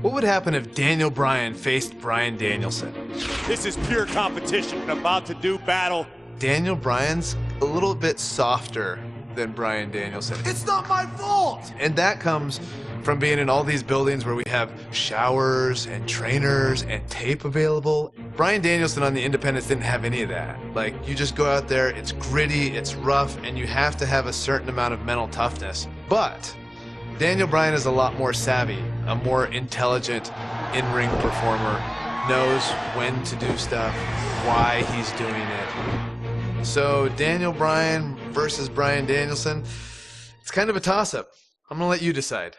What would happen if Daniel Bryan faced Bryan Daneielson? This is pure competition and about to do battle. Daniel Bryan's a little bit softer than Bryan Daneielson. It's not my fault! And that comes from being in all these buildings where we have showers and trainers and tape available. Bryan Daneielson on the independents didn't have any of that. Like, you just go out there, it's gritty, it's rough, and you have to have a certain amount of mental toughness. But Daniel Bryan is a lot more savvy, a more intelligent in-ring performer, knows when to do stuff, why he's doing it. So Daniel Bryan versus Bryan Daneielson, it's kind of a toss-up. I'm gonna let you decide.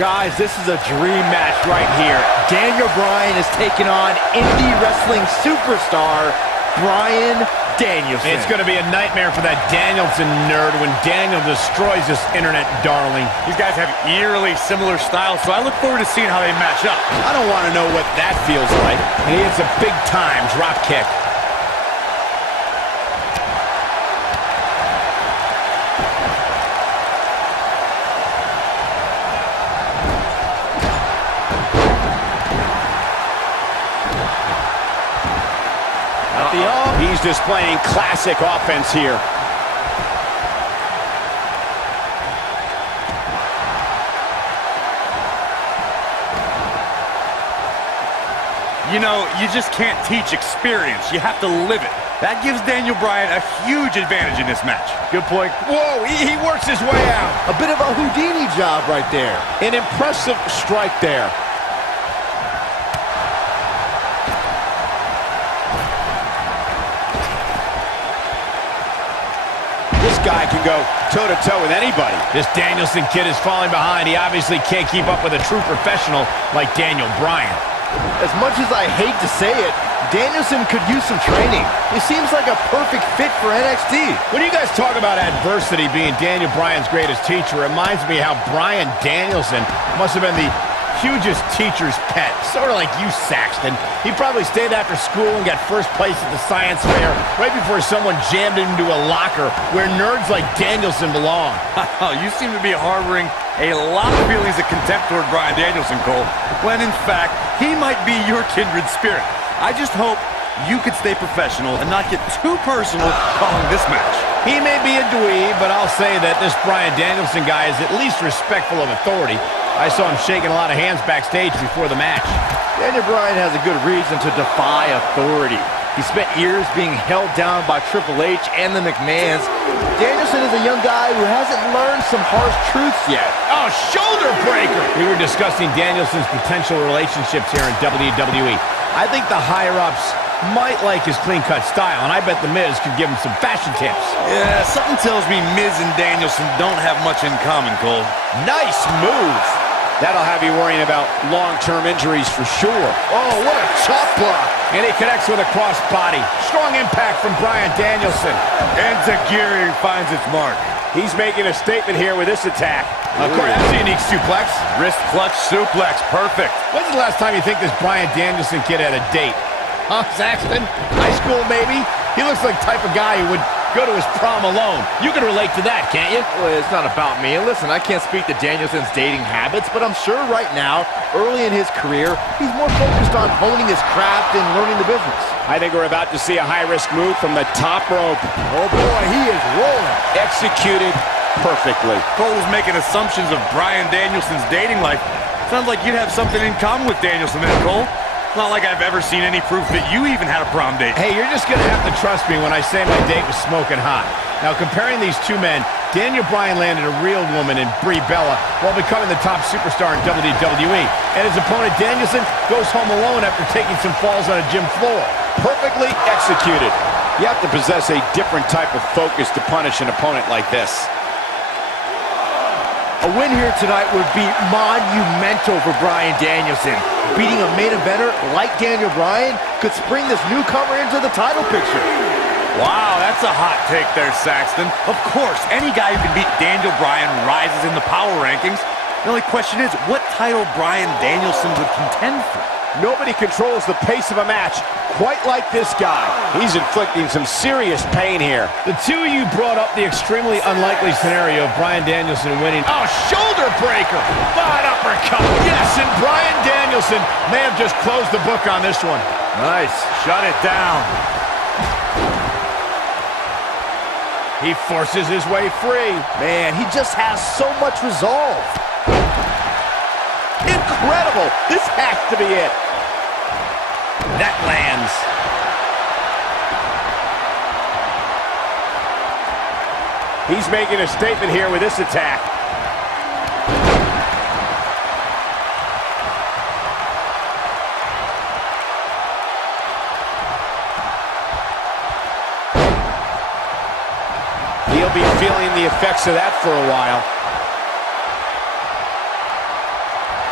Guys, this is a dream match right here. Daniel Bryan is taking on indie wrestling superstar Bryan Daneielson. It's going to be a nightmare for that Daneielson nerd when Daniel destroys this internet darling. These guys have eerily similar styles, so I look forward to seeing how they match up. I don't want to know what that feels like. And he hits a big-time drop kick. He's displaying classic offense here. You know, you just can't teach experience. You have to live it. That gives Daniel Bryan a huge advantage in this match. Good point. Whoa, he works his way out. A bit of a Houdini job right there. An impressive strike there. This guy can go toe-to-toe with anybody. This Daneielson kid is falling behind. He obviously can't keep up with a true professional like Daniel Bryan. As much as I hate to say it, Daneielson could use some training. He seems like a perfect fit for NXT. When you guys talk about adversity being Daniel Bryan's greatest teacher, it reminds me how Bryan Daneielson must have been the hugest teacher's pet, sort of like you, Saxton. He probably stayed after school and got first place at the science fair right before someone jammed him into a locker where nerds like Daneielson belong. You seem to be harboring a lot of feelings of contempt toward Bryan Daneielson, Cole, when in fact, he might be your kindred spirit. I just hope you could stay professional and not get too personal following this match. He may be a dweeb, but I'll say that this Bryan Daneielson guy is at least respectful of authority. I saw him shaking a lot of hands backstage before the match. Daniel Bryan has a good reason to defy authority. He spent years being held down by Triple H and the McMahons. Daneielson is a young guy who hasn't learned some harsh truths yet. Oh, shoulder breaker! We were discussing Danielson's potential relationships here in WWE. I think the higher-ups might like his clean-cut style, and I bet The Miz could give him some fashion tips. Yeah, something tells me Miz and Daneielson don't have much in common, Cole. Nice move! That'll have you worrying about long-term injuries for sure. Oh, what a chop block! And he connects with a cross-body. Strong impact from Bryan Daneielson. And Zagiri finds its mark. He's making a statement here with this attack. Of course, that's a unique suplex. Wrist clutch suplex, perfect. When's the last time you think this Bryan Daneielson kid had a date? Huh, Saxton? High school, maybe? He looks like the type of guy who would go to his prom alone. You can relate to that, can't you? Well, it's not about me. And listen, I can't speak to Danielson's dating habits, but I'm sure right now, early in his career, he's more focused on honing his craft and learning the business. I think we're about to see a high-risk move from the top rope. Oh boy, he is rolling. Executed perfectly. Cole was making assumptions of Bryan Danielson's dating life. Sounds like you'd have something in common with Daneielson there, Cole. Not like I've ever seen any proof that you even had a prom date. Hey, you're just going to have to trust me when I say my date was smoking hot. Now, comparing these two men, Daniel Bryan landed a real woman in Brie Bella while becoming the top superstar in WWE. And his opponent, Daneielson, goes home alone after taking some falls on a gym floor. Perfectly executed. You have to possess a different type of focus to punish an opponent like this. A win here tonight would be monumental for Bryan Danielson. Beating a main eventer like Daniel Bryan could spring this newcomer into the title picture. Wow, that's a hot take there, Saxton. Of course, any guy who can beat Daniel Bryan rises in the power rankings. The only question is, what title Bryan Daneielson would contend for? Nobody controls the pace of a match quite like this guy. He's inflicting some serious pain here. The two of you brought up the extremely unlikely scenario of Bryan Danielson winning. Oh, shoulder breaker! Thought uppercut! Yes, and Bryan Danielson may have just closed the book on this one. Nice. Shut it down. He forces his way free. Man, he just has so much resolve. Incredible! This has to be it. That lands. He's making a statement here with this attack. He'll be feeling the effects of that for a while.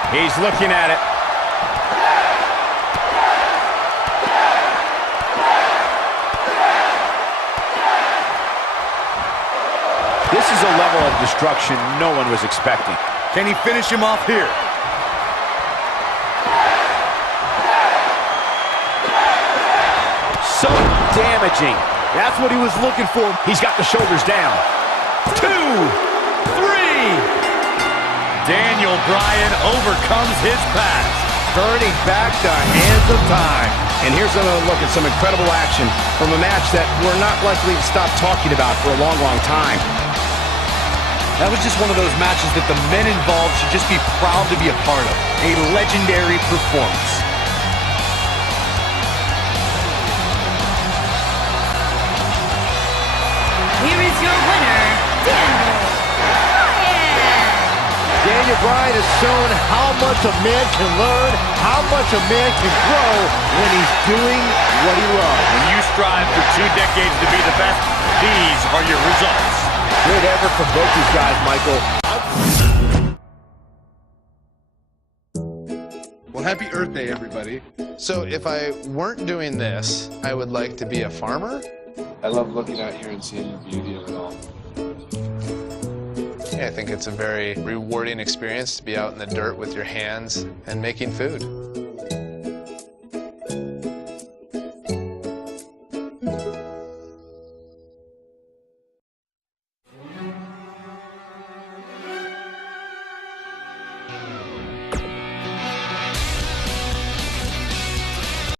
He's looking at it. This is a level of destruction no one was expecting. Can he finish him off here? So damaging. That's what he was looking for. He's got the shoulders down. 2, 3. Daniel Bryan overcomes his past. Turning back the hands of time. And here's another look at some incredible action from a match that we're not likely to stop talking about for a long, long time. That was just one of those matches that the men involved should just be proud to be a part of. A legendary performance. Here is your winner, Daniel Bryan. Daniel Bryan has shown how much a man can learn, how much a man can grow when he's doing what he loves. When you strive for 2 decades to be the best, these are your results. Good effort from both these guys, Michael. Well, happy Earth Day, everybody. So if I weren't doing this, I would like to be a farmer. I love looking out here and seeing the beauty of it all. Yeah, I think it's a very rewarding experience to be out in the dirt with your hands and making food.